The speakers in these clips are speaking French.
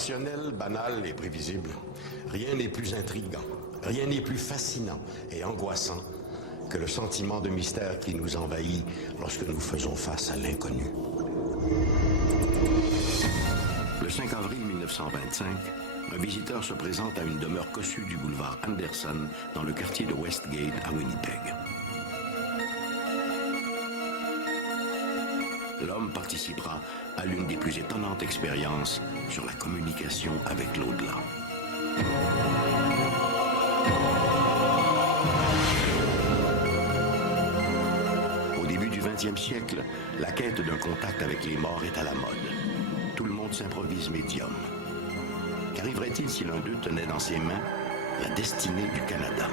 Conventionnel, banal et prévisible, rien n'est plus intriguant, rien n'est plus fascinant et angoissant que le sentiment de mystère qui nous envahit lorsque nous faisons face à l'inconnu. Le 5 avril 1925, un visiteur se présente à une demeure cossue du boulevard Anderson dans le quartier de Westgate à Winnipeg. L'homme participera à l'une des plus étonnantes expériences sur la communication avec l'au-delà. Au début du XXe siècle, la quête d'un contact avec les morts est à la mode. Tout le monde s'improvise médium. Qu'arriverait-il si l'un d'eux tenait dans ses mains la destinée du Canada?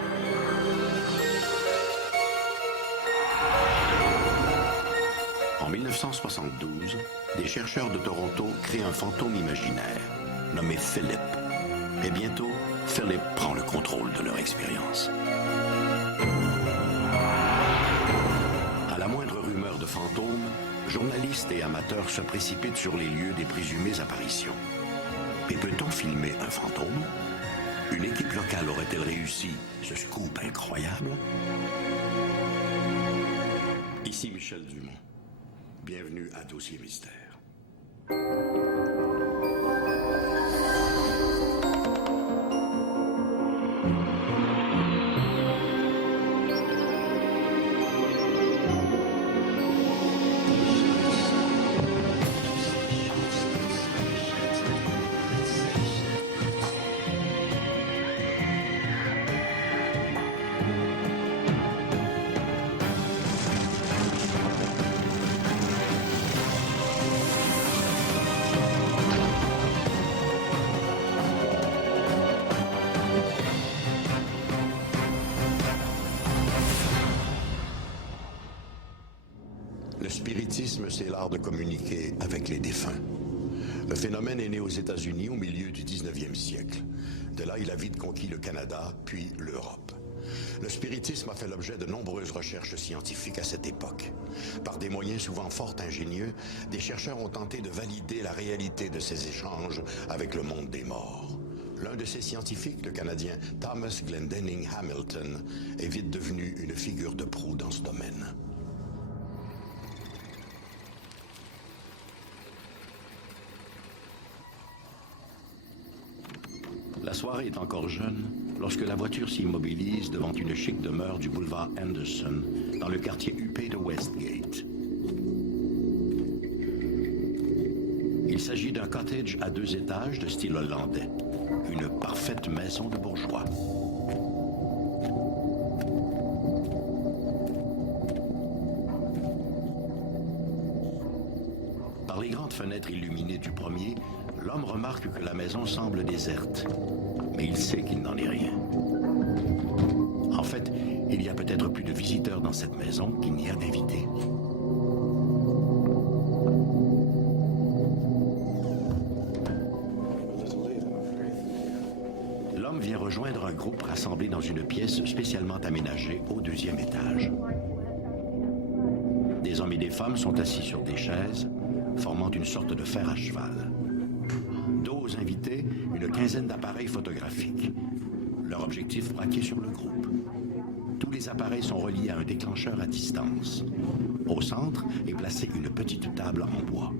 En 1972, des chercheurs de Toronto créent un fantôme imaginaire, nommé Philip. Et bientôt, Philip prend le contrôle de leur expérience. À la moindre rumeur de fantôme, journalistes et amateurs se précipitent sur les lieux des présumées apparitions. Mais peut-on filmer un fantôme? Une équipe locale aurait-elle réussi ce scoop incroyable? Ici Michel Dumont. Bienvenue à Dossier Mystère. Le spiritisme, c'est l'art de communiquer avec les défunts. Le phénomène est né aux États-Unis au milieu du 19e siècle. De là, il a vite conquis le Canada, puis l'Europe. Le spiritisme a fait l'objet de nombreuses recherches scientifiques à cette époque. Par des moyens souvent fort ingénieux, des chercheurs ont tenté de valider la réalité de ces échanges avec le monde des morts. L'un de ces scientifiques, le Canadien Thomas Glendenning Hamilton, est vite devenu une figure de proue dans ce domaine. La soirée est encore jeune lorsque la voiture s'immobilise devant une chic demeure du boulevard Anderson, dans le quartier huppé de Westgate. Il s'agit d'un cottage à 2 étages de style hollandais, une parfaite maison de bourgeois. Par les grandes fenêtres illuminées du premier, l'homme remarque que la maison semble déserte, mais il sait qu'il n'en est rien. En fait, il y a peut-être plus de visiteurs dans cette maison qu'il n'y a d'invités. L'homme vient rejoindre un groupe rassemblé dans une pièce spécialement aménagée au 2e étage. Des hommes et des femmes sont assis sur des chaises, formant une sorte de fer à cheval. Dos aux invités, une quinzaine d'appareils photographiques. Leur objectif braqué sur le groupe. Tous les appareils sont reliés à un déclencheur à distance. Au centre est placée une petite table en bois.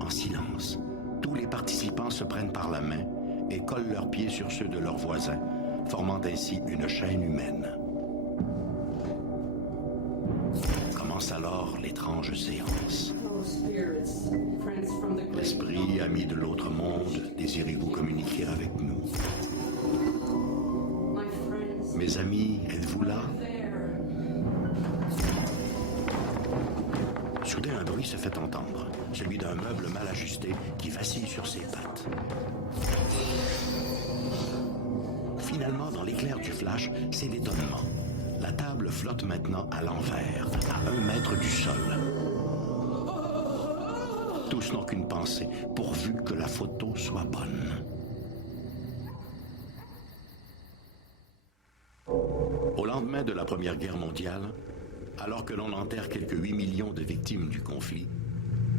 En silence, tous les participants se prennent par la main et collent leurs pieds sur ceux de leurs voisins, formant ainsi une chaîne humaine. Commence alors l'étrange séance. L'esprit, ami de l'autre monde, désirez-vous communiquer avec nous? Mes amis, êtes-vous là? Soudain, un bruit se fait entendre, celui d'un meuble mal ajusté qui vacille sur ses pattes. Finalement, dans l'éclair du flash, c'est l'étonnement. La table flotte maintenant à l'envers, à 1 mètre du sol. Tous n'ont qu'une pensée, pourvu que la photo soit bonne. Au lendemain de la Première Guerre mondiale, alors que l'on enterre quelques 8 millions de victimes du conflit,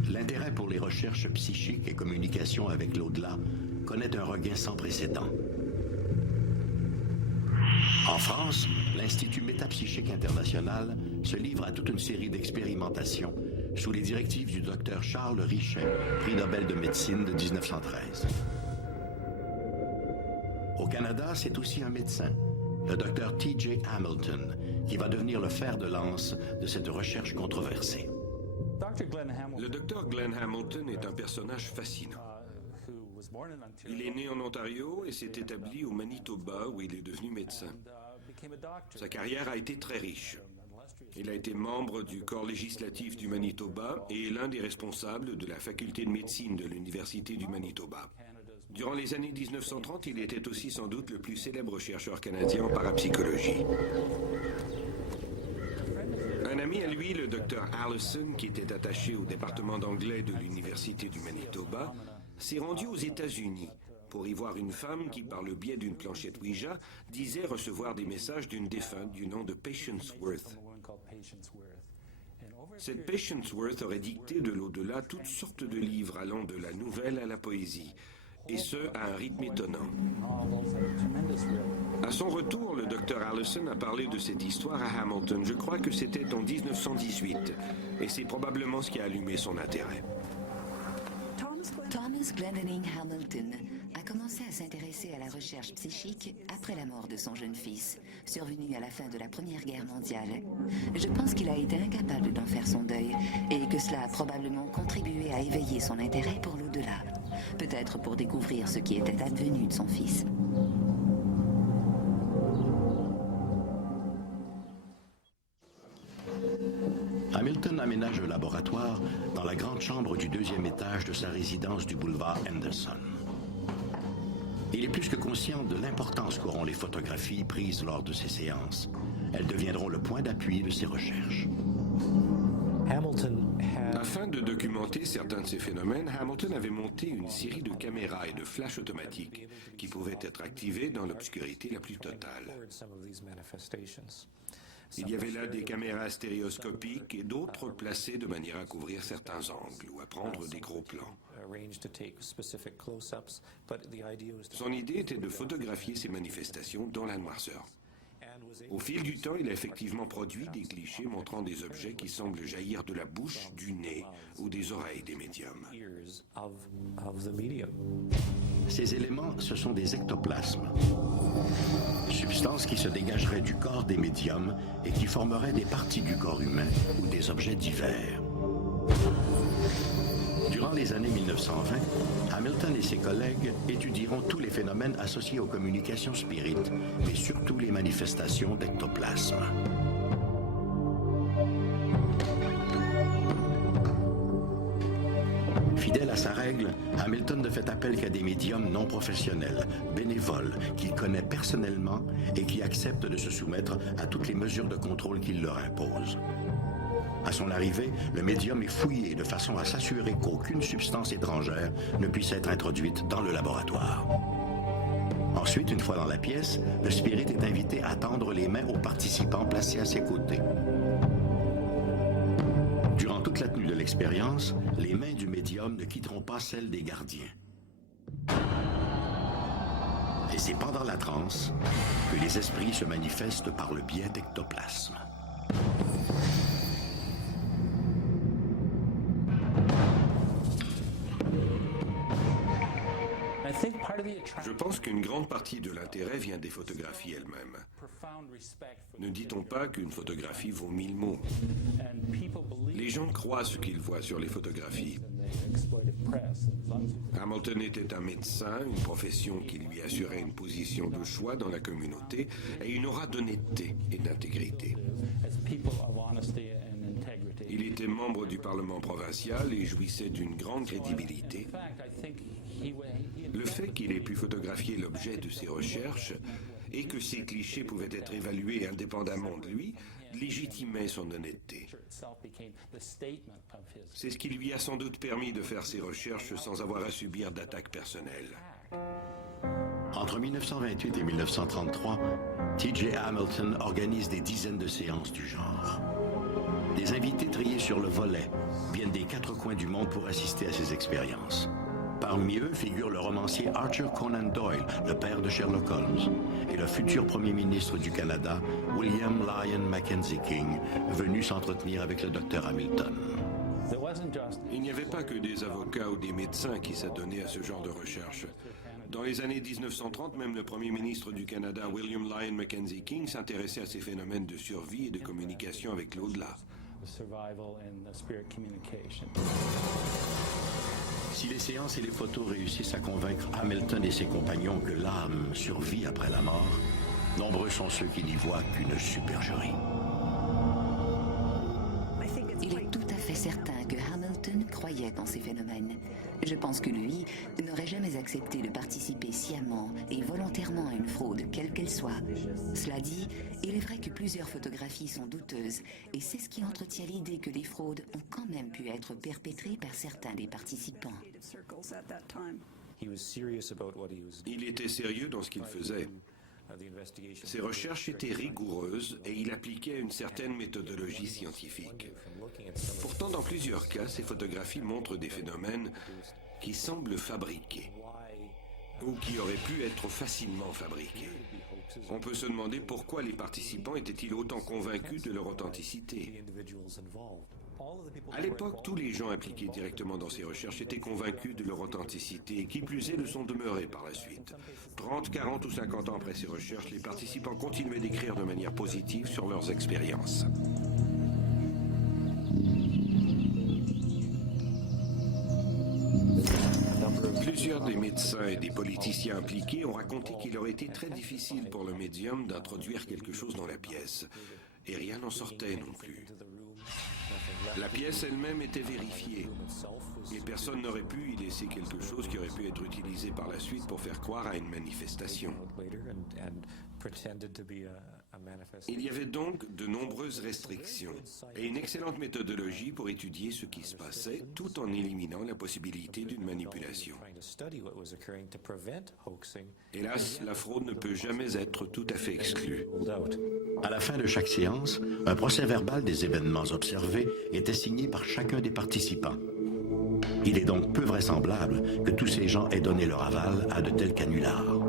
L'intérêt pour les recherches psychiques et communication avec l'au-delà connaît un regain sans précédent. En France, l'Institut Métapsychique International se livre à toute une série d'expérimentations sous les directives du docteur Charles Richet, prix Nobel de médecine de 1913. Au Canada, c'est aussi un médecin, le docteur T.J. Hamilton, qui va devenir le fer de lance de cette recherche controversée. Le docteur Glenn Hamilton est un personnage fascinant. Il est né en Ontario et s'est établi au Manitoba où il est devenu médecin. Sa carrière a été très riche. Il a été membre du corps législatif du Manitoba et est l'un des responsables de la faculté de médecine de l'Université du Manitoba. Durant les années 1930, il était aussi sans doute le plus célèbre chercheur canadien en parapsychologie. Un ami à lui, le docteur Allison, qui était attaché au département d'anglais de l'Université du Manitoba, s'est rendu aux États-Unis pour y voir une femme qui, par le biais d'une planchette Ouija, disait recevoir des messages d'une défunte du nom de Patience Worth. Cette Patience Worth aurait dicté de l'au-delà toutes sortes de livres allant de la nouvelle à la poésie, et ce, à un rythme étonnant. À son retour, le docteur Allison a parlé de cette histoire à Hamilton. Je crois que c'était en 1918, et c'est probablement ce qui a allumé son intérêt. Thomas Glendinning Hamilton a commencé à s'intéresser à la recherche psychique après la mort de son jeune fils, survenu à la fin de la Première Guerre mondiale. Je pense qu'il a été incapable d'en faire son deuil et que cela a probablement contribué à éveiller son intérêt pour l'au-delà, peut-être pour découvrir ce qui était advenu de son fils. Hamilton aménage un laboratoire dans la grande chambre du deuxième étage de sa résidence du boulevard Henderson. Il est plus que conscient de l'importance qu'auront les photographies prises lors de ces séances. Elles deviendront le point d'appui de ses recherches. Afin de documenter certains de ces phénomènes, Hamilton avait monté une série de caméras et de flashs automatiques qui pouvaient être activés dans l'obscurité la plus totale. Il y avait là des caméras stéréoscopiques et d'autres placées de manière à couvrir certains angles ou à prendre des gros plans. Son idée était de photographier ces manifestations dans la noirceur. Au fil du temps, il a effectivement produit des clichés montrant des objets qui semblent jaillir de la bouche, du nez ou des oreilles des médiums. Ces éléments, ce sont des ectoplasmes, substances qui se dégageraient du corps des médiums et qui formeraient des parties du corps humain ou des objets divers. Durant les années 1920, Hamilton et ses collègues étudieront tous les phénomènes associés aux communications spirites, mais surtout les manifestations d'ectoplasme. Fidèle à sa règle, Hamilton ne fait appel qu'à des médiums non professionnels, bénévoles, qu'il connaît personnellement et qui acceptent de se soumettre à toutes les mesures de contrôle qu'il leur impose. À son arrivée, le médium est fouillé de façon à s'assurer qu'aucune substance étrangère ne puisse être introduite dans le laboratoire. Ensuite, une fois dans la pièce, le spirit est invité à tendre les mains aux participants placés à ses côtés. Durant toute la tenue de l'expérience, les mains du médium ne quitteront pas celles des gardiens. Et c'est pendant la transe que les esprits se manifestent par le biais d'ectoplasmes. Je pense qu'une grande partie de l'intérêt vient des photographies elles-mêmes. Ne dit-on pas qu'une photographie vaut 1000 mots? Les gens croient ce qu'ils voient sur les photographies. Hamilton était un médecin, une profession qui lui assurait une position de choix dans la communauté et une aura d'honnêteté et d'intégrité. Il était membre du Parlement provincial et jouissait d'une grande crédibilité. Le fait qu'il ait pu photographier l'objet de ses recherches et que ses clichés pouvaient être évalués indépendamment de lui légitimait son honnêteté. C'est ce qui lui a sans doute permis de faire ses recherches sans avoir à subir d'attaques personnelles. Entre 1928 et 1933, T.J. Hamilton organise des dizaines de séances du genre. Des invités triés sur le volet viennent des 4 coins du monde pour assister à ces expériences. Parmi eux figure le romancier Arthur Conan Doyle, le père de Sherlock Holmes, et le futur premier ministre du Canada, William Lyon Mackenzie King, venu s'entretenir avec le docteur Hamilton. Il n'y avait pas que des avocats ou des médecins qui s'adonnaient à ce genre de recherche. Dans les années 1930, même le premier ministre du Canada, William Lyon Mackenzie King, s'intéressait à ces phénomènes de survie et de communication avec l'au-delà. Si les séances et les photos réussissent à convaincre Hamilton et ses compagnons que l'âme survit après la mort, nombreux sont ceux qui n'y voient qu'une supercherie. Il est tout à fait certain que Hamilton croyait en ces phénomènes. Je pense que lui n'aurait jamais accepté de participer sciemment et volontairement à une fraude, quelle qu'elle soit. Cela dit, il est vrai que plusieurs photographies sont douteuses, et c'est ce qui entretient l'idée que les fraudes ont quand même pu être perpétrées par certains des participants. Il était sérieux dans ce qu'il faisait. Ses recherches étaient rigoureuses et il appliquait une certaine méthodologie scientifique. Pourtant, dans plusieurs cas, ces photographies montrent des phénomènes qui semblent fabriqués ou qui auraient pu être facilement fabriqués. On peut se demander pourquoi les participants étaient-ils autant convaincus de leur authenticité. À l'époque, tous les gens impliqués directement dans ces recherches étaient convaincus de leur authenticité et qui plus est le sont demeurés par la suite. 30, 40 ou 50 ans après ces recherches, les participants continuaient d'écrire de manière positive sur leurs expériences. Plusieurs des médecins et des politiciens impliqués ont raconté qu'il aurait été très difficile pour le médium d'introduire quelque chose dans la pièce. Et rien n'en sortait non plus. La pièce elle-même était vérifiée. Et personne n'aurait pu y laisser quelque chose qui aurait pu être utilisé par la suite pour faire croire à une manifestation. Il y avait donc de nombreuses restrictions et une excellente méthodologie pour étudier ce qui se passait tout en éliminant la possibilité d'une manipulation. Hélas, la fraude ne peut jamais être tout à fait exclue. À la fin de chaque séance, un procès-verbal des événements observés était signé par chacun des participants. Il est donc peu vraisemblable que tous ces gens aient donné leur aval à de tels canulars.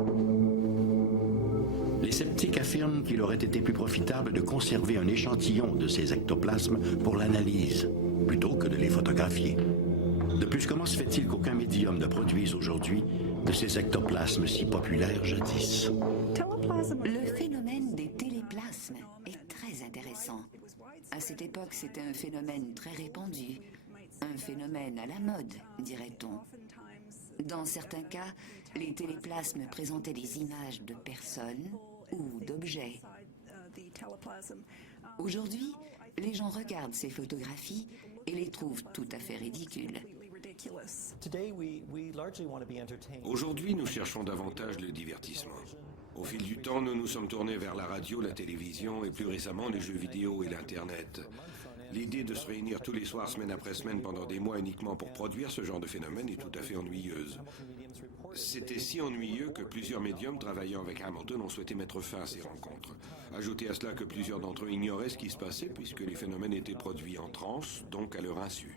Les sceptiques affirment qu'il aurait été plus profitable de conserver un échantillon de ces ectoplasmes pour l'analyse, plutôt que de les photographier. De plus, comment se fait-il qu'aucun médium ne produise aujourd'hui de ces ectoplasmes si populaires jadis? Le phénomène des téléplasmes est très intéressant. À cette époque, c'était un phénomène très répandu, un phénomène à la mode, dirait-on. Dans certains cas, les téléplasmes présentaient des images de personnes ou d'objets. Aujourd'hui, les gens regardent ces photographies et les trouvent tout à fait ridicules. Aujourd'hui, nous cherchons davantage le divertissement. Au fil du temps, nous nous sommes tournés vers la radio, la télévision et plus récemment les jeux vidéo et l'Internet. L'idée de se réunir tous les soirs, semaine après semaine, pendant des mois uniquement pour produire ce genre de phénomène est tout à fait ennuyeuse. C'était si ennuyeux que plusieurs médiums travaillant avec Hamilton ont souhaité mettre fin à ces rencontres. Ajoutez à cela que plusieurs d'entre eux ignoraient ce qui se passait puisque les phénomènes étaient produits en transe, donc à leur insu.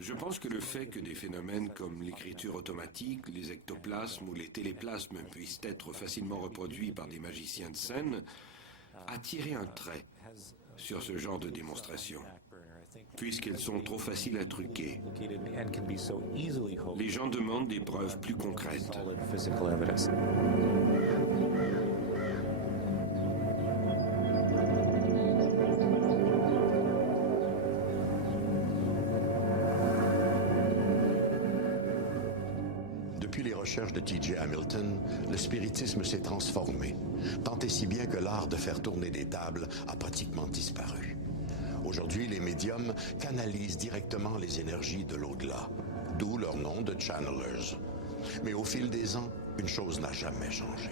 Je pense que le fait que des phénomènes comme l'écriture automatique, les ectoplasmes ou les téléplasmes puissent être facilement reproduits par des magiciens de scène a tiré un trait sur ce genre de démonstration, puisqu'elles sont trop faciles à truquer. Les gens demandent des preuves plus concrètes. Depuis les recherches de T.J. Hamilton, le spiritisme s'est transformé, tant et si bien que l'art de faire tourner des tables a pratiquement disparu. Aujourd'hui, les médiums canalisent directement les énergies de l'au-delà, d'où leur nom de channelers. Mais au fil des ans, une chose n'a jamais changé.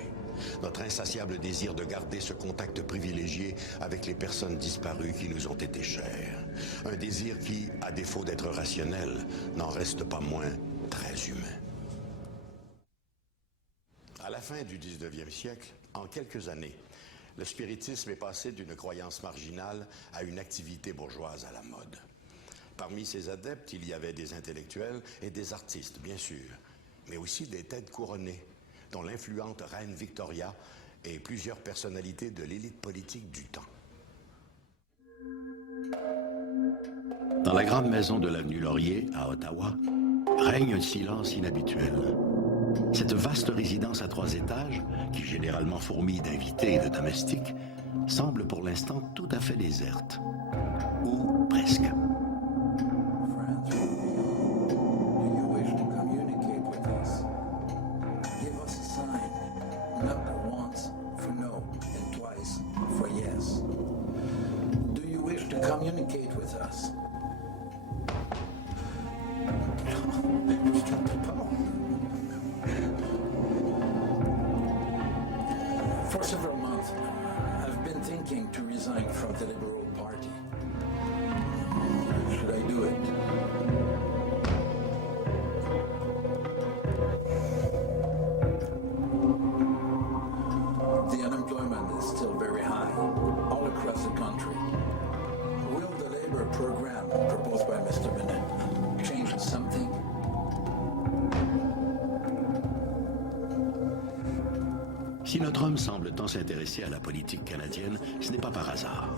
Notre insatiable désir de garder ce contact privilégié avec les personnes disparues qui nous ont été chères. Un désir qui, à défaut d'être rationnel, n'en reste pas moins très humain. À la fin du 19e siècle, en quelques années, Le spiritisme est passé d'une croyance marginale à une activité bourgeoise à la mode. Parmi ses adeptes, il y avait des intellectuels et des artistes, bien sûr, mais aussi des têtes couronnées, dont l'influente reine Victoria et plusieurs personnalités de l'élite politique du temps. Dans la grande maison de l'avenue Laurier, à Ottawa, règne un silence inhabituel. Cette vaste résidence à 3 étages, qui généralement fourmille d'invités et de domestiques, semble pour l'instant tout à fait déserte. Ou presque. Communicate with us. For several months, I've been thinking to resign from the Liberal Party. Should I do it? The unemployment is still very high all across the country. Will the labor program proposed by Mr. Bennett change something? Si notre homme semble tant s'intéresser à la politique canadienne, ce n'est pas par hasard.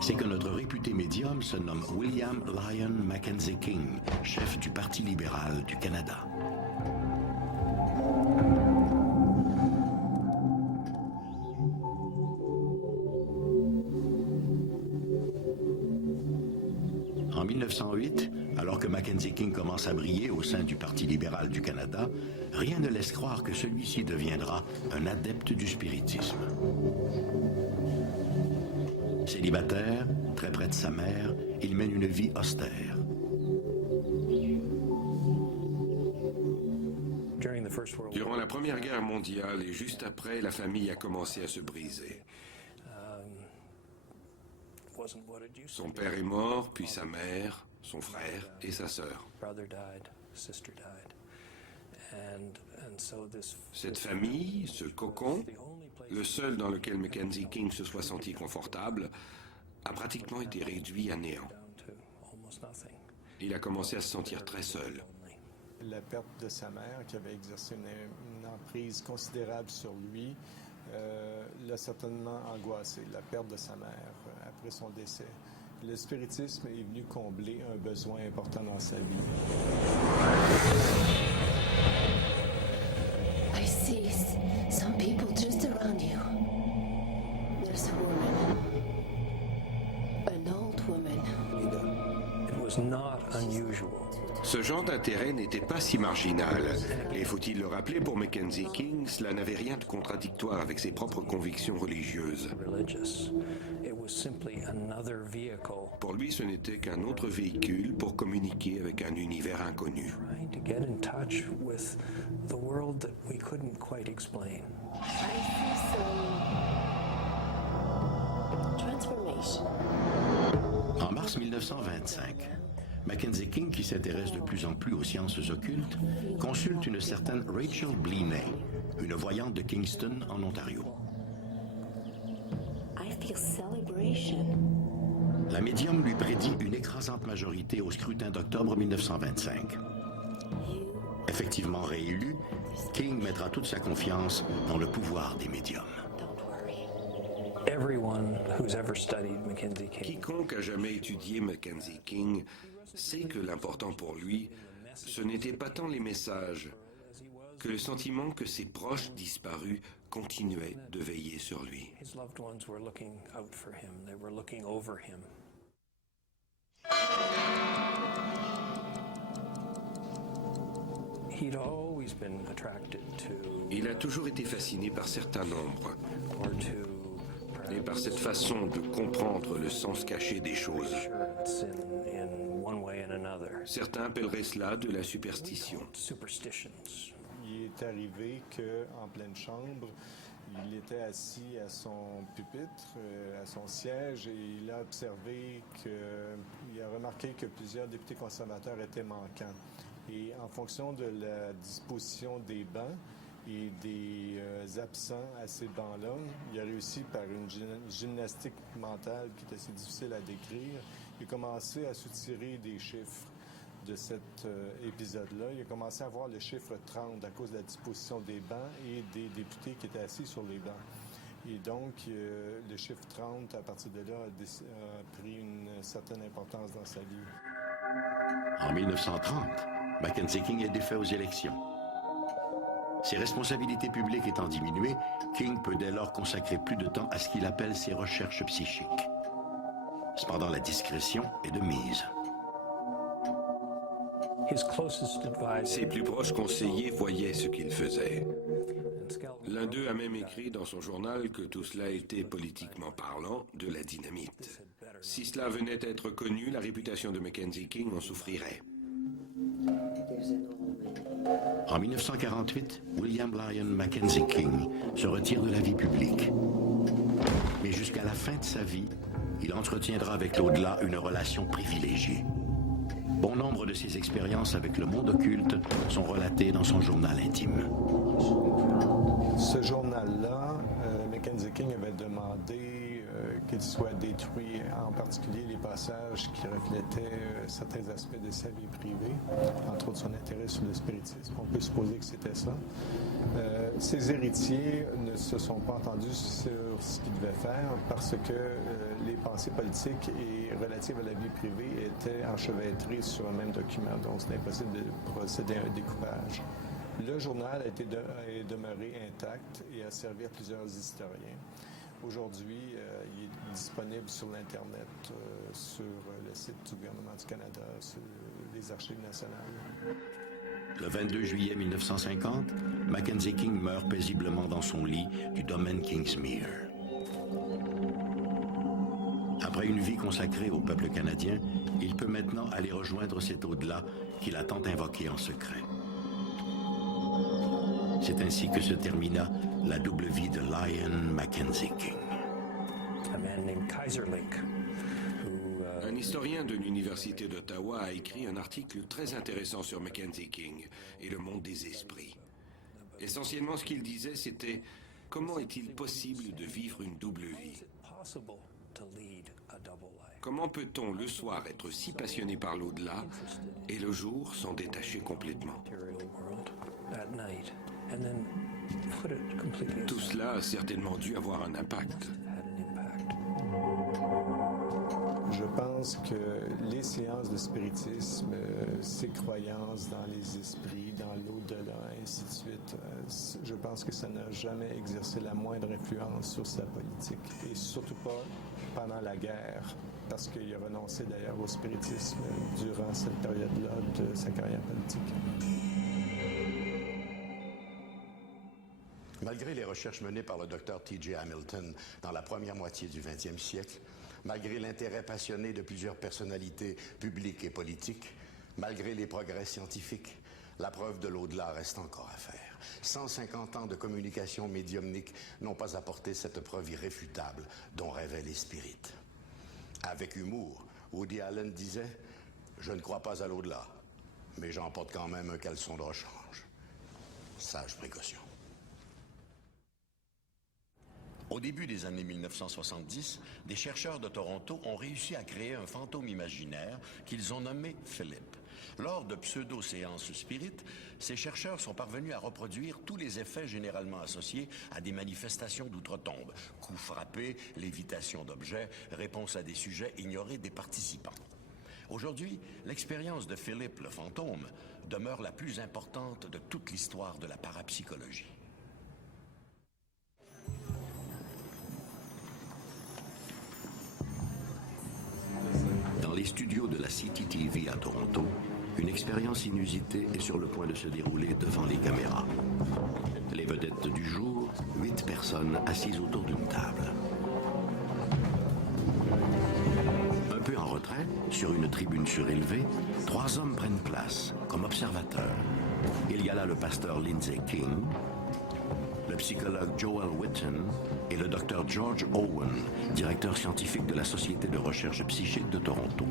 C'est que notre réputé médium se nomme William Lyon Mackenzie King, chef du Parti libéral du Canada. En 1908, alors que Mackenzie King commence à briller au sein du Parti libéral du Canada, rien ne laisse croire que celui-ci deviendra un adepte du spiritisme. Célibataire, très près de sa mère, il mène une vie austère. Durant la Première Guerre mondiale et juste après, la famille a commencé à se briser. Son père est mort, puis sa mère, son frère et sa sœur. Cette famille, ce cocon, le seul dans lequel Mackenzie King se soit senti confortable, a pratiquement été réduit à néant. Il a commencé à se sentir très seul. La perte de sa mère, qui avait exercé une emprise considérable sur lui, l'a certainement angoissé, la perte de sa mère après son décès. Le spiritisme est venu combler un besoin important dans sa vie. I see some people just around you. There's a woman. An old woman. It was not unusual. Ce genre d'intérêt n'était pas si marginal. Et faut-il le rappeler, pour Mackenzie King, cela n'avait rien de contradictoire avec ses propres convictions religieuses. Pour lui, ce n'était qu'un autre véhicule pour communiquer avec un univers inconnu. I see some transformation. En mars 1925, Mackenzie King, qui s'intéresse de plus en plus aux sciences occultes, consulte une certaine Rachel Blenay, une voyante de Kingston, en Ontario. I feel celebration. La médium lui prédit une écrasante majorité au scrutin d'octobre 1925. Effectivement réélu, King mettra toute sa confiance dans le pouvoir des médiums. Quiconque a jamais étudié Mackenzie King sait que l'important pour lui, ce n'était pas tant les messages, que le sentiment que ses proches disparus continuaient de veiller sur lui. Il a toujours été fasciné par certains nombres et par cette façon de comprendre le sens caché des choses. Certains appelleraient cela de la superstition. Il est arrivé qu'en pleine chambre, il était assis à son pupitre, à son siège, et il a observé il a remarqué que plusieurs députés conservateurs étaient manquants. Et en fonction de la disposition des bancs et des des absents à ces bancs-là. Il a réussi par une gymnastique mentale qui est assez difficile à décrire. Il a commencé à soutirer des chiffres de cet épisode-là. Il a commencé à voir le chiffre 30 à cause de la disposition des bancs et des députés qui étaient assis sur les bancs. Et donc, le chiffre 30, à partir de là, a pris une certaine importance dans sa vie. En 1930, Mackenzie King est défait aux élections. Ses responsabilités publiques étant diminuées, King peut dès lors consacrer plus de temps à ce qu'il appelle ses recherches psychiques. Cependant, la discrétion est de mise. Ses plus proches conseillers voyaient ce qu'il faisait. L'un d'eux a même écrit dans son journal que tout cela était, politiquement parlant, de la dynamite. Si cela venait à être connu, la réputation de Mackenzie King en souffrirait. En 1948, William Lyon Mackenzie King se retire de la vie publique. Mais jusqu'à la fin de sa vie, il entretiendra avec l'au-delà une relation privilégiée. Bon nombre de ses expériences avec le monde occulte sont relatées dans son journal intime. Ce journal-là, Mackenzie King avait demandé qu'il soit détruit, en particulier les passages qui reflétaient certains aspects de sa vie privée, entre autres son intérêt sur le spiritisme. On peut supposer que c'était ça. Ses héritiers ne se sont pas entendus sur ce qu'ils devaient faire parce que les pensées politiques et relatives à la vie privée étaient enchevêtrées sur un même document, donc c'est impossible de procéder à un découpage. Le journal est demeuré intact et a servi à plusieurs historiens. Aujourd'hui, il est disponible sur l'Internet, sur le site du gouvernement du Canada, sur les archives nationales. Le 22 juillet 1950, Mackenzie King meurt paisiblement dans son lit du domaine Kingsmere. Après une vie consacrée au peuple canadien, il peut maintenant aller rejoindre cet au-delà qu'il a tant invoqué en secret. C'est ainsi que se termina la double vie de Lyon Mackenzie King. Un historien de l'Université d'Ottawa a écrit un article très intéressant sur Mackenzie King et le monde des esprits. Essentiellement, ce qu'il disait, c'était « Comment est-il possible de vivre une double vie ?» Comment peut-on le soir être si passionné par l'au-delà et le jour s'en détacher complètement? Tout cela a certainement dû avoir un impact. Je pense que les séances de spiritisme, ces croyances dans les esprits, dans l'au-delà, ainsi de suite, je pense que ça n'a jamais exercé la moindre influence sur sa politique, et surtout pas pendant la guerre, parce qu'il a renoncé d'ailleurs au spiritisme durant cette période-là de sa carrière politique. Malgré les recherches menées par le Dr. T.J. Hamilton dans la première moitié du 20e siècle, malgré l'intérêt passionné de plusieurs personnalités publiques et politiques, malgré les progrès scientifiques, la preuve de l'au-delà reste encore à faire. 150 ans de communication médiumnique n'ont pas apporté cette preuve irréfutable dont rêvaient les spirites. Avec humour, Woody Allen disait « Je ne crois pas à l'au-delà, mais j'en porte quand même un caleçon de rechange. » Sage précaution. Au début des années 1970, des chercheurs de Toronto ont réussi à créer un fantôme imaginaire qu'ils ont nommé Philip. Lors de pseudo-séances spirites, ces chercheurs sont parvenus à reproduire tous les effets généralement associés à des manifestations d'outre-tombe. Coups frappés, lévitation d'objets, réponse à des sujets ignorés des participants. Aujourd'hui, l'expérience de Philip le fantôme demeure la plus importante de toute l'histoire de la parapsychologie. Dans les studios de la CTTV à Toronto, une expérience inusitée est sur le point de se dérouler devant les caméras. Les vedettes du jour, 8 personnes assises autour d'une table. Un peu en retrait, sur une tribune surélevée, 3 hommes prennent place comme observateurs. Il y a là le pasteur Lindsay King, le psychologue Joel Whitten et le docteur George Owen, directeur scientifique de la Société de recherche psychique de Toronto.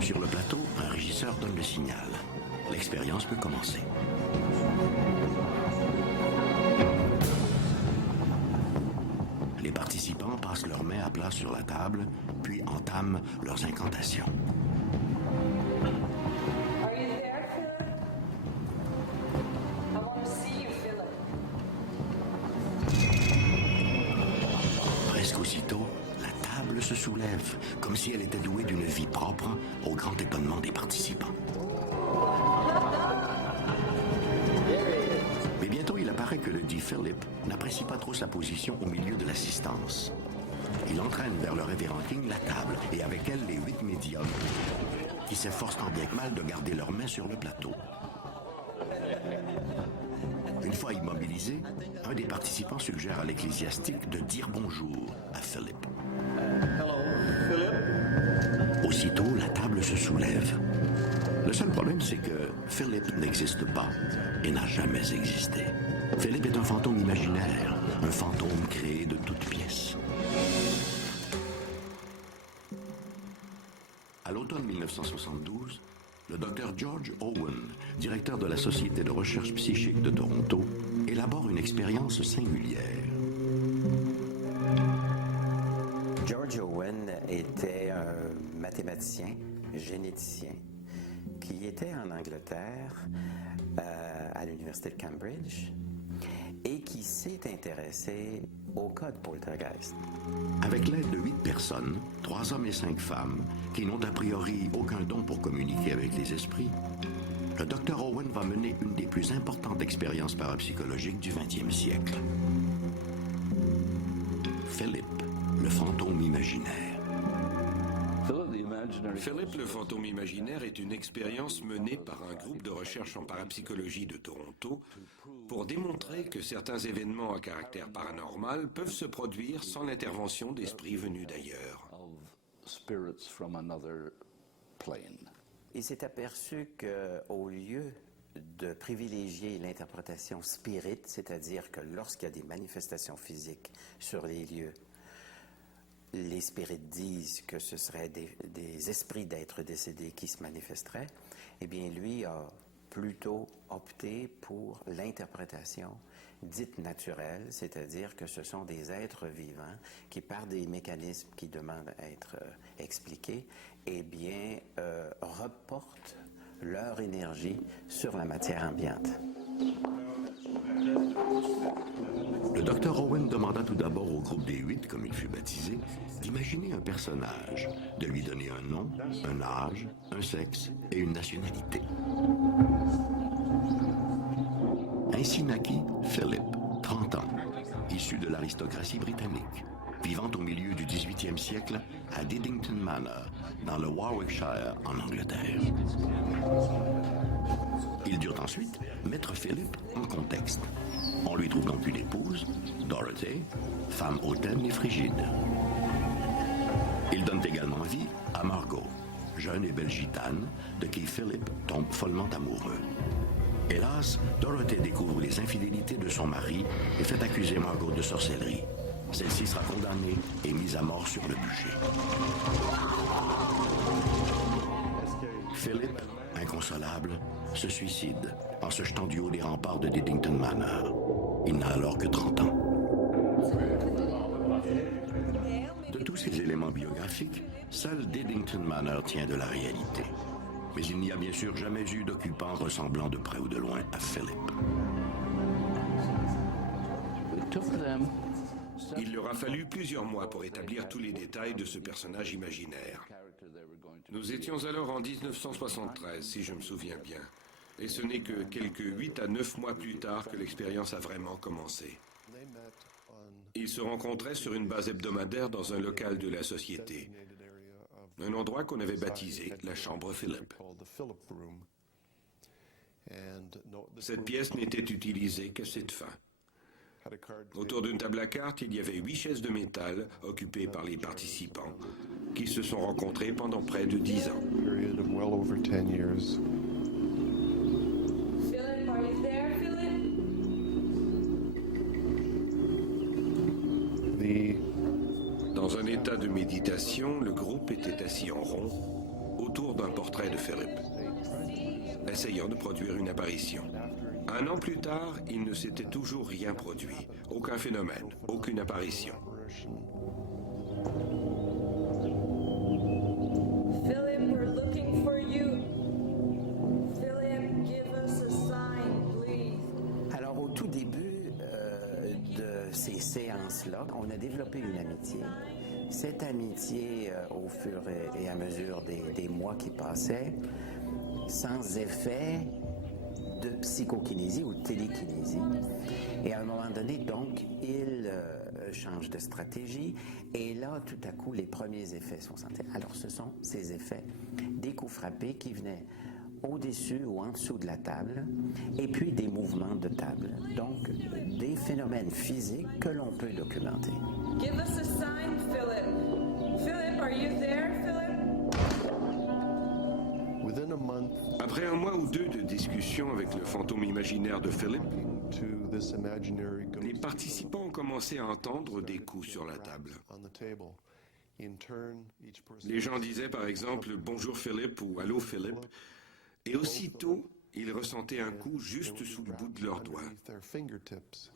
Sur le plateau, un régisseur donne le signal. L'expérience peut commencer. leurs mains à plat sur la table, puis entament leurs incantations. Are you there, Philip? I want to see you, Philip. Presque aussitôt, la table se soulève, comme si elle était douée d'une vie propre, au grand étonnement des participants. Mais bientôt, il apparaît que le dit Philip n'apprécie pas trop sa position au milieu de l'assistance. Il entraîne vers le révérend King la table, et avec elle les 8 médiums, qui s'efforcent tant bien que mal de garder leurs mains sur le plateau. Une fois immobilisé, un des participants suggère à l'ecclésiastique de dire bonjour à Philip. Hello, Philip. Aussitôt, la table se soulève. Le seul problème, c'est que Philip n'existe pas et n'a jamais existé. Philip est un fantôme imaginaire, un fantôme créé de toutes pièces. À l'automne 1972, le docteur George Owen, directeur de la Société de recherche psychique de Toronto, élabore une expérience singulière. George Owen était un mathématicien, généticien, qui était en Angleterre, à l'université de Cambridge, et qui s'est intéressé au cas de poltergeist. Avec l'aide de 8 personnes, 3 hommes et 5 femmes, qui n'ont a priori aucun don pour communiquer avec les esprits, le Dr Owen va mener une des plus importantes expériences parapsychologiques du 20e siècle. Philip, le fantôme imaginaire. Philip le fantôme imaginaire est une expérience menée par un groupe de recherche en parapsychologie de Toronto pour démontrer que certains événements à caractère paranormal peuvent se produire sans l'intervention d'esprits venus d'ailleurs. Il s'est aperçu qu'au lieu de privilégier l'interprétation spirit, c'est-à-dire que lorsqu'il y a des manifestations physiques sur les lieux, les spirites disent que ce seraient des esprits d'êtres décédés qui se manifesteraient, eh bien, lui a plutôt opté pour l'interprétation dite naturelle, c'est-à-dire que ce sont des êtres vivants qui, par des mécanismes qui demandent à être expliqués, eh bien, reportent leur énergie sur la matière ambiante. Le Dr Owen demanda tout d'abord au groupe des 8, comme il fut baptisé, d'imaginer un personnage, de lui donner un nom, un âge, un sexe et une nationalité. Ainsi naquit Philip, 30 ans, issu de l'aristocratie britannique, vivant au milieu du 18e siècle à Diddington Manor, dans le Warwickshire, en Angleterre. Ils durent ensuite mettre Philip en contexte. On lui trouve donc une épouse, Dorothy, femme hautaine et frigide. Ils donnent également vie à Margot, jeune et belle gitane, de qui Philip tombe follement amoureux. Hélas, Dorothy découvre les infidélités de son mari et fait accuser Margot de sorcellerie. Celle-ci sera condamnée et mise à mort sur le bûcher. Philip, inconsolable, se suicide en se jetant du haut des remparts de Diddington Manor. Il n'a alors que 30 ans. De tous ces éléments biographiques, seul Diddington Manor tient de la réalité. Mais il n'y a bien sûr jamais eu d'occupant ressemblant de près ou de loin à Philip. Il leur a fallu plusieurs mois pour établir tous les détails de ce personnage imaginaire. Nous étions alors en 1973, si je me souviens bien. Et ce n'est que quelques 8 à 9 mois plus tard que l'expérience a vraiment commencé. Ils se rencontraient sur une base hebdomadaire dans un local de la société. Un endroit qu'on avait baptisé la chambre Philip. Cette pièce n'était utilisée qu'à cette fin. Autour d'une table à cartes, il y avait 8 chaises de métal occupées par les participants, qui se sont rencontrés pendant près de 10 ans. Philip, are you there, Philip? Dans un état de méditation, le groupe était assis en rond autour d'un portrait de Philip, essayant de produire une apparition. 1 an plus tard, il ne s'était toujours rien produit. Aucun phénomène, aucune apparition. Philip, we're looking for you. Philip, give us a sign, please. Alors, au tout début de ces séances-là, on a développé une amitié. Cette amitié, au fur et à mesure des mois qui passaient, sans effet de psychokinésie ou de télékinésie. Et à un moment donné, donc, il change de stratégie. Et là, tout à coup, les premiers effets sont sentis. Alors, ce sont ces effets des coups frappés qui venaient au-dessus ou en dessous de la table, et puis des mouvements de table. Donc, des phénomènes physiques que l'on peut documenter. Give us a sign, Philip. Philip, are you there, Philip? Within a month Après un mois ou deux de discussion avec le fantôme imaginaire de Philip, to this imaginary les ghost participants ont commencé à entendre des coups sur la table. on the table. In turn, each person Les gens disaient par exemple « Bonjour Philippe » ou « Allô Philippe », et aussitôt, ils ressentaient un coup juste sous le bout de leurs doigts. underneath their fingertips.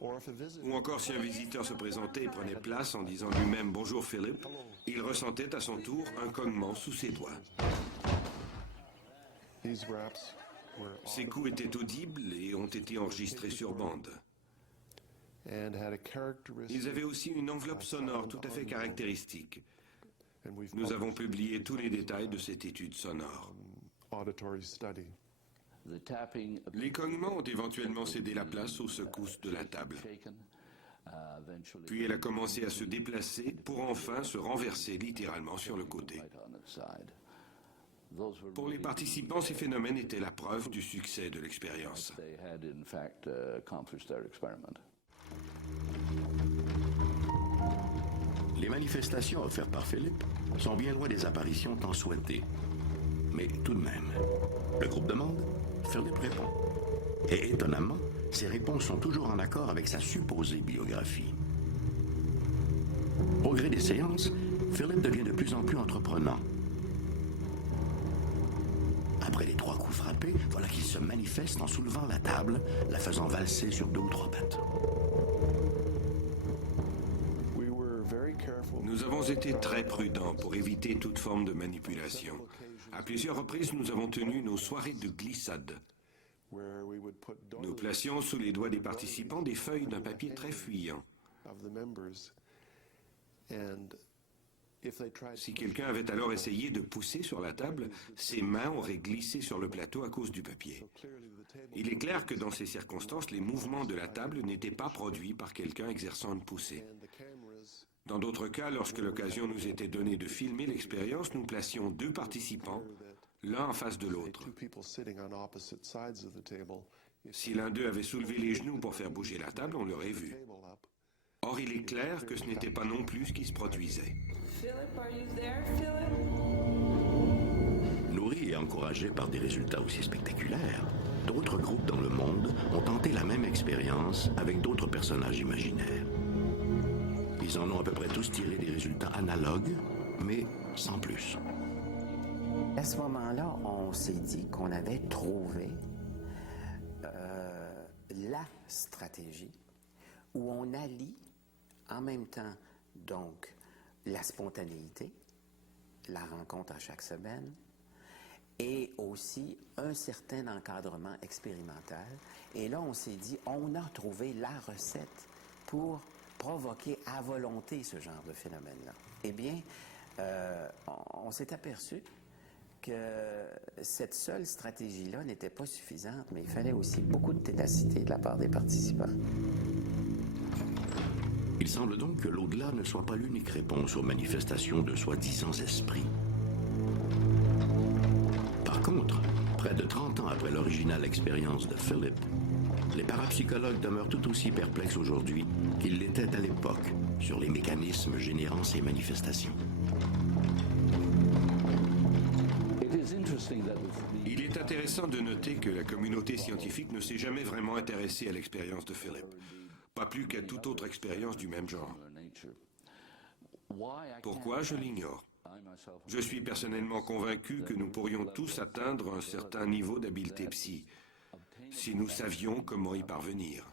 Or if a visitor Ou encore si un visiteur se présentait et prenait place en disant lui-même « Bonjour Philippe », il ressentait à son tour un cognement sous ses doigts. these raps were Ces coups étaient audibles et ont été enregistrés sur bande. and had a characteristic Ils avaient aussi une enveloppe sonore tout à fait caractéristique. and we've Nous avons published publié tous les détails de cette étude sonore. auditory study. Les cognements ont éventuellement cédé la place aux secousses de la table. Puis elle a commencé à se déplacer pour enfin se renverser littéralement sur le côté. Pour les participants, ces phénomènes étaient la preuve du succès de l'expérience. Les manifestations offertes par Philippe sont bien loin des apparitions tant souhaitées. Mais tout de même, le groupe demande, Philippe répond. Et étonnamment, ses réponses sont toujours en accord avec sa supposée biographie. Au gré des séances, Philippe devient de plus en plus entreprenant. Après les 3 coups frappés, voilà qu'il se manifeste en soulevant la table, la faisant valser sur 2 ou 3 pattes. We were very careful Nous avons été très prudents pour éviter toute forme de manipulation. À plusieurs reprises, nous avons tenu nos soirées de glissade. where we would put Nous placions sous les doigts des participants des feuilles d'un papier très fuyant. of the members, and if they tried Si quelqu'un avait alors essayé de pousser sur la table, ses mains auraient glissé sur le plateau à cause du papier. clearly the table Il est clair que dans ces circonstances, les mouvements de la table n'étaient pas produits par quelqu'un exerçant une poussée. and the cameras Dans d'autres cas, lorsque l'occasion nous était donnée de filmer l'expérience, nous placions 2 participants, l'un en face de l'autre. 2 people sitting on opposite sides of the table. If Si l'un d'eux avait soulevé les genoux pour faire bouger la table, on l'aurait vu. table up, Or, il est clair que ce n'était pas non plus ce qui se produisait. Philip, are you there, Philip? Nourris et encouragés par des résultats aussi spectaculaires, d'autres groupes dans le monde ont tenté la même expérience avec d'autres personnages imaginaires. Ils en ont à peu près tous tiré des résultats analogues, mais sans plus. À ce moment-là, on s'est dit qu'on avait trouvé la stratégie où on allie en même temps donc la spontanéité, la rencontre à chaque semaine, et aussi un certain encadrement expérimental. Et là, on s'est dit, on a trouvé la recette pour provoquer à volonté ce genre de phénomène-là. Eh bien, on s'est aperçu que cette seule stratégie-là n'était pas suffisante, mais il fallait aussi beaucoup de ténacité de la part des participants. Il semble donc que l'au-delà ne soit pas l'unique réponse aux manifestations de soi-disant esprits. Par contre, près de 30 ans après l'originale expérience de Philip, les parapsychologues demeurent tout aussi perplexes aujourd'hui qu'ils l'étaient à l'époque sur les mécanismes générant ces manifestations. Il est intéressant de noter que la communauté scientifique ne s'est jamais vraiment intéressée à l'expérience de Philip, pas plus qu'à toute autre expérience du même genre. Pourquoi, je l'ignore. Je suis personnellement convaincu que nous pourrions tous atteindre un certain niveau d'habileté psy, si nous savions comment y parvenir.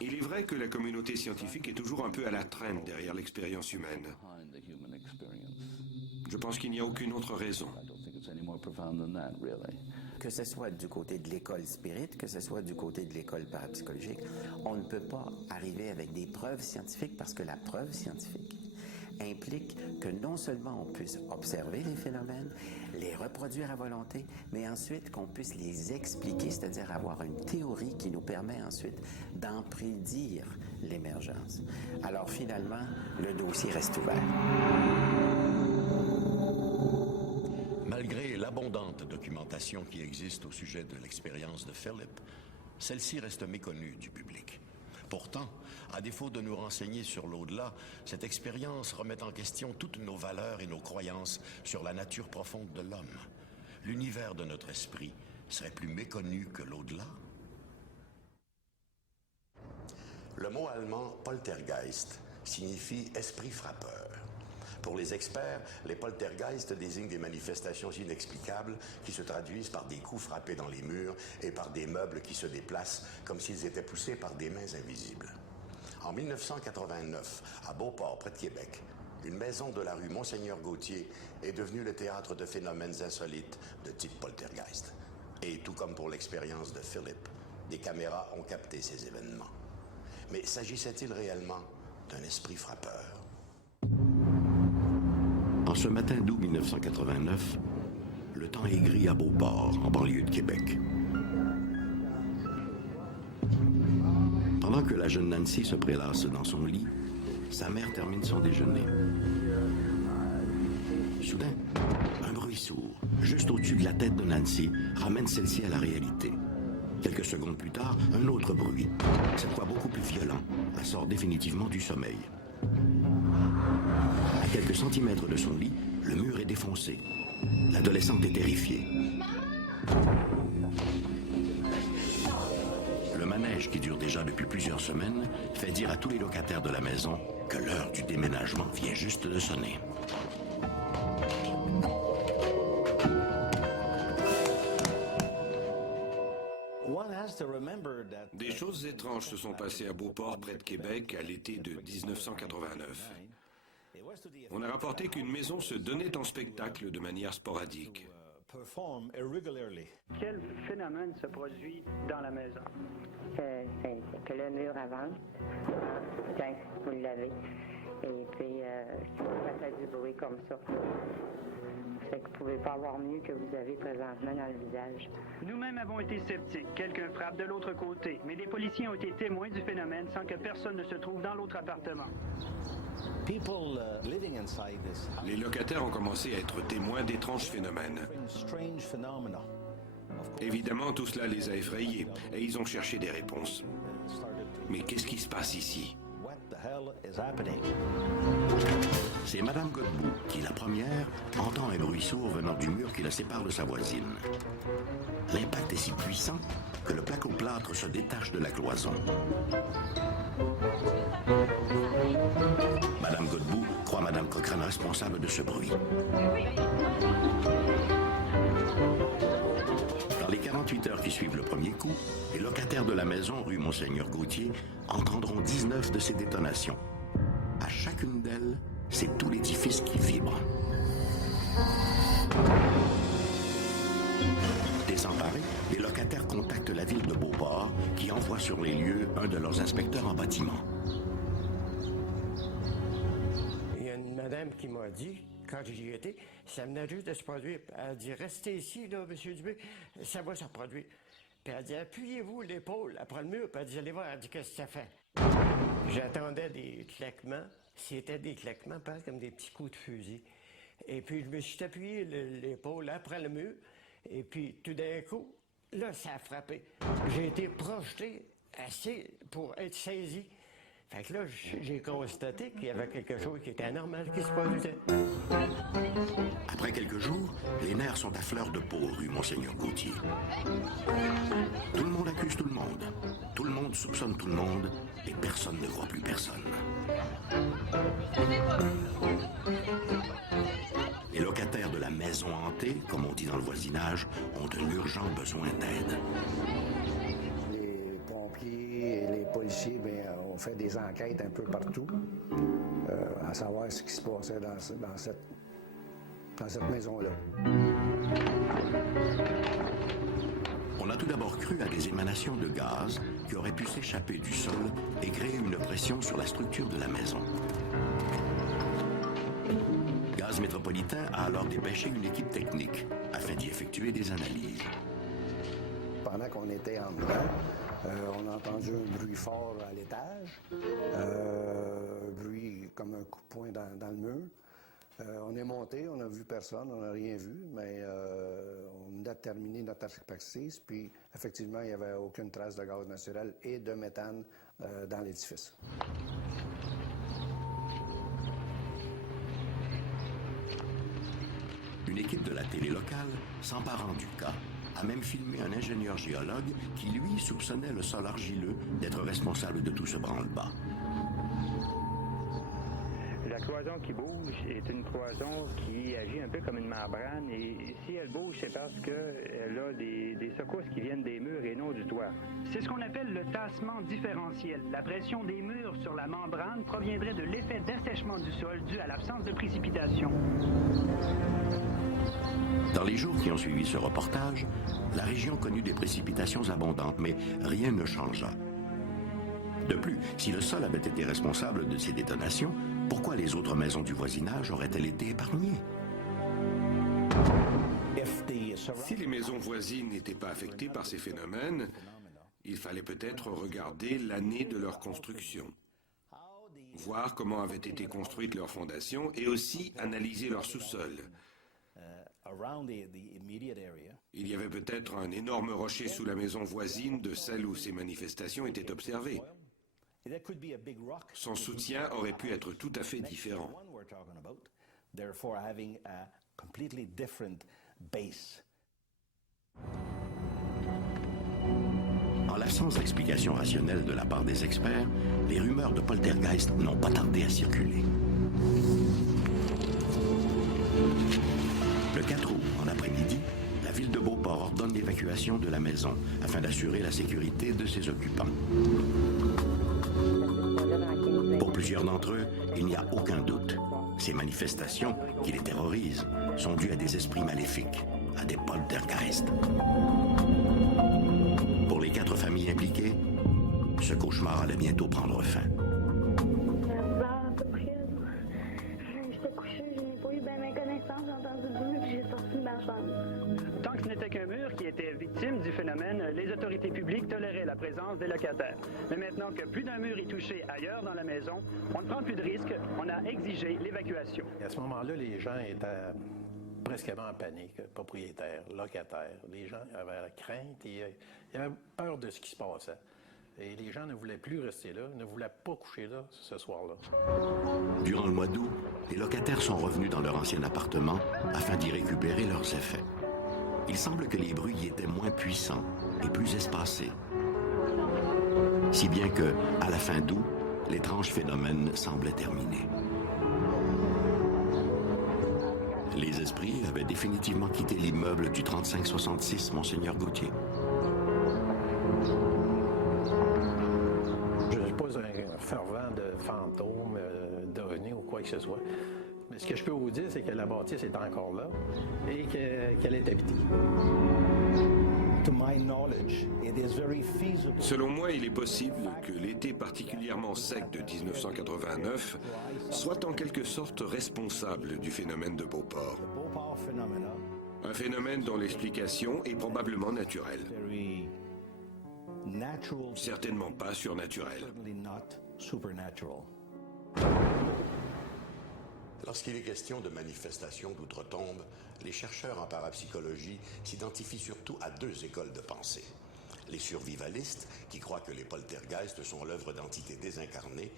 Il est vrai que la communauté scientifique est toujours un peu à la traîne derrière l'expérience humaine. Je pense qu'il n'y a aucune autre raison. Que ce soit du côté de l'école spirit, que ce soit du côté de l'école parapsychologique, on ne peut pas arriver avec des preuves scientifiques parce que la preuve scientifique implique que non seulement on puisse observer les phénomènes, les reproduire à volonté, mais ensuite qu'on puisse les expliquer, c'est-à-dire avoir une théorie qui nous permet ensuite d'en prédire l'émergence. Alors finalement, le dossier reste ouvert. Malgré l'abondante documentation qui existe au sujet de l'expérience de Philip, celle-ci reste méconnue du public. Pourtant, à défaut de nous renseigner sur l'au-delà, cette expérience remet en question toutes nos valeurs et nos croyances sur la nature profonde de l'homme. L'univers de notre esprit serait plus méconnu que l'au-delà? Le mot allemand « Poltergeist » signifie « esprit frappeur ». Pour les experts, les poltergeists désignent des manifestations inexplicables qui se traduisent par des coups frappés dans les murs et par des meubles qui se déplacent comme s'ils étaient poussés par des mains invisibles. En 1989, à Beauport, près de Québec, une maison de la rue Monseigneur-Gauthier est devenue le théâtre de phénomènes insolites de type poltergeist. Et tout comme pour l'expérience de Philip, des caméras ont capté ces événements. Mais s'agissait-il réellement d'un esprit frappeur? En ce matin d'août 1989, le temps est gris à Beauport, en banlieue de Québec. Pendant que la jeune Nancy se prélasse dans son lit, sa mère termine son déjeuner. Soudain, un bruit sourd, juste au-dessus de la tête de Nancy, ramène celle-ci à la réalité. Quelques secondes plus tard, un autre bruit, cette fois beaucoup plus violent, la sort définitivement du sommeil. À quelques centimètres de son lit, le mur est défoncé. L'adolescente est terrifiée. Le manège, qui dure déjà depuis plusieurs semaines, fait dire à tous les locataires de la maison que l'heure du déménagement vient juste de sonner. Des choses étranges se sont passées à Beauport, près de Québec, à l'été de 1989. On a rapporté qu'une maison se donnait en spectacle de manière sporadique. Quel phénomène se produit dans la maison? Que le mur avance. Tiens, vous l'avez. Et puis, ça fait du bruit comme ça. Fait que vous ne pouvez pas avoir mieux que vous avez présentement dans le visage. Nous-mêmes avons été sceptiques. Quelqu'un frappe de l'autre côté. Mais des policiers ont été témoins du phénomène sans que personne ne se trouve dans l'autre appartement. Les locataires ont commencé à être témoins d'étranges phénomènes. Évidemment, tout cela les a effrayés et ils ont cherché des réponses. Mais qu'est-ce qui se passe ici? C'est Madame Godbout qui, la première, entend un bruit sourd venant du mur qui la sépare de sa voisine. L'impact est si puissant que le placo-plâtre se détache de la cloison. Madame Godbout croit Madame Cochrane responsable de ce bruit. Dans les 48 heures qui suivent le premier coup, les locataires de la maison rue Monseigneur-Gauthier entendront 19 de ces détonations. À chacune d'elles, c'est tout l'édifice qui vibre. Désemparés, les locataires contactent la ville de Beauport qui envoie sur les lieux un de leurs inspecteurs en bâtiment. Il y a une madame qui m'a dit, quand j'y étais, ça venait juste de se produire. Elle dit, restez ici, là, M. Dubé, ça va se produire. Puis elle dit, appuyez-vous l'épaule après le mur, puis elle dit, allez voir, elle dit, qu'est-ce que ça fait? J'attendais des claquements. C'était des claquements, pas comme des petits coups de fusil. Et puis, je me suis appuyé l'épaule après le mur. Et puis, tout d'un coup, là, ça a frappé. J'ai été projeté assez pour être saisi. Fait que là, j'ai constaté qu'il y avait quelque chose qui était anormal qui se produisait. Après quelques jours, les nerfs sont à fleur de peau rue Monseigneur-Gauthier. Tout le monde accuse tout le monde. Tout le monde soupçonne tout le monde et personne ne croit plus personne. Les locataires de la maison hantée, comme on dit dans le voisinage, ont un urgent besoin d'aide. Les pompiers et policiers, on fait des enquêtes un peu partout, à savoir ce qui se passait dans cette maison-là. On a tout d'abord cru à des émanations de gaz qui auraient pu s'échapper du sol et créer une pression sur la structure de la maison. Gaz Métropolitain a alors dépêché une équipe technique afin d'y effectuer des analyses. Pendant qu'on était en dedans, on a entendu un bruit fort à l'étage, un bruit comme un coup de poing dans le mur. On est monté, on n'a vu personne, on n'a rien vu, mais on a terminé notre expertise, puis effectivement, il n'y avait aucune trace de gaz naturel et de méthane dans l'édifice. Une équipe de la télé locale, s'emparant du cas, a même filmé un ingénieur géologue qui, lui, soupçonnait le sol argileux d'être responsable de tout ce branle-bas. La cloison qui bouge est une cloison qui agit un peu comme une membrane et si elle bouge, c'est parce qu'elle a des secousses qui viennent des murs et non du toit. C'est ce qu'on appelle le tassement différentiel. La pression des murs sur la membrane proviendrait de l'effet d'assèchement du sol dû à l'absence de précipitation. Dans les jours qui ont suivi ce reportage, la région connut des précipitations abondantes, mais rien ne changea. De plus, si le sol avait été responsable de ces détonations, pourquoi les autres maisons du voisinage auraient-elles été épargnées? Si les maisons voisines n'étaient pas affectées par ces phénomènes, il fallait peut-être regarder l'année de leur construction, voir comment avaient été construites leurs fondations et aussi analyser leur sous-sol. Il y avait peut-être un énorme rocher sous la maison voisine de celle où ces manifestations étaient observées. Son soutien aurait pu être tout à fait différent. En l'absence d'explication rationnelle de la part des experts, les rumeurs de poltergeist n'ont pas tardé à circuler. Le 4 août, en après-midi, la ville de Beauport ordonne l'évacuation de la maison afin d'assurer la sécurité de ses occupants. Pour plusieurs d'entre eux, il n'y a aucun doute. Ces manifestations, qui les terrorisent, sont dues à des esprits maléfiques, à des poltergeists. Pour les 4 familles impliquées, ce cauchemar allait bientôt prendre fin. Tant que ce n'était qu'un mur qui était victime du phénomène, les autorités publiques toléraient la présence des locataires. Mais maintenant que plus d'un mur est touché ailleurs dans la maison, on ne prend plus de risques, on a exigé l'évacuation. À ce moment-là, les gens étaient presque en panique, propriétaires, locataires. Les gens avaient la crainte et ils avaient peur de ce qui se passait. Et les gens ne voulaient plus rester là, ne voulaient pas coucher là ce soir-là. Durant le mois d'août, les locataires sont revenus dans leur ancien appartement afin d'y récupérer leurs effets. Il semble que les bruits y étaient moins puissants et plus espacés. Si bien que, à la fin d'août, l'étrange phénomène semblait terminé. Les esprits avaient définitivement quitté l'immeuble du 3566 Monseigneur Gauthier. Je ne suis pas un fervent de fantômes, d'ovnis ou quoi que ce soit. Mais ce que je peux vous dire, c'est que la bâtisse est encore là et qu'elle est habitée. Selon moi, il est possible que l'été particulièrement sec de 1989 soit en quelque sorte responsable du phénomène de Beauport. Un phénomène dont l'explication est probablement naturelle. Certainement pas surnaturelle. Lorsqu'il est question de manifestations d'outre-tombe, les chercheurs en parapsychologie s'identifient surtout à 2 écoles de pensée. Les survivalistes, qui croient que les poltergeists sont l'œuvre d'entités désincarnées,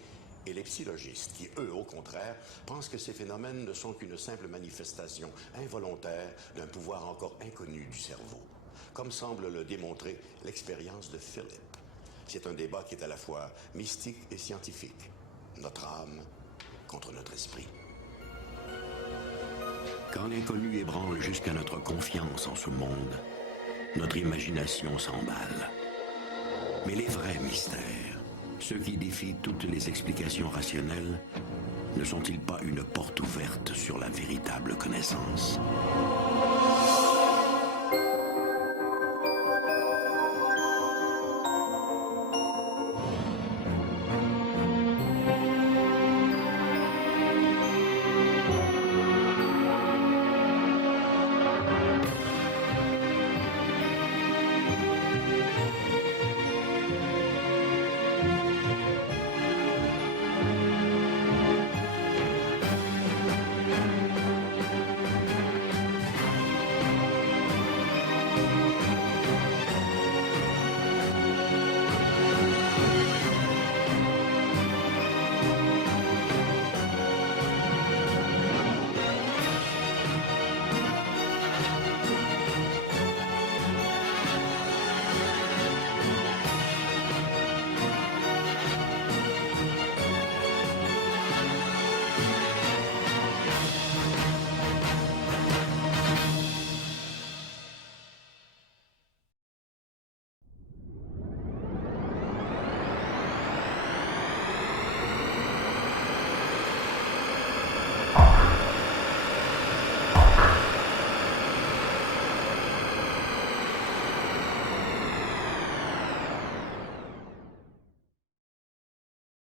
et les psychologistes, qui, eux, au contraire, pensent que ces phénomènes ne sont qu'une simple manifestation involontaire d'un pouvoir encore inconnu du cerveau, comme semble le démontrer l'expérience de Philip. C'est un débat qui est à la fois mystique et scientifique. Notre âme contre notre esprit. Quand l'inconnu ébranle jusqu'à notre confiance en ce monde, notre imagination s'emballe. Mais les vrais mystères Ceux qui défient toutes les explications rationnelles ne sont-ils pas une porte ouverte sur la véritable connaissance ?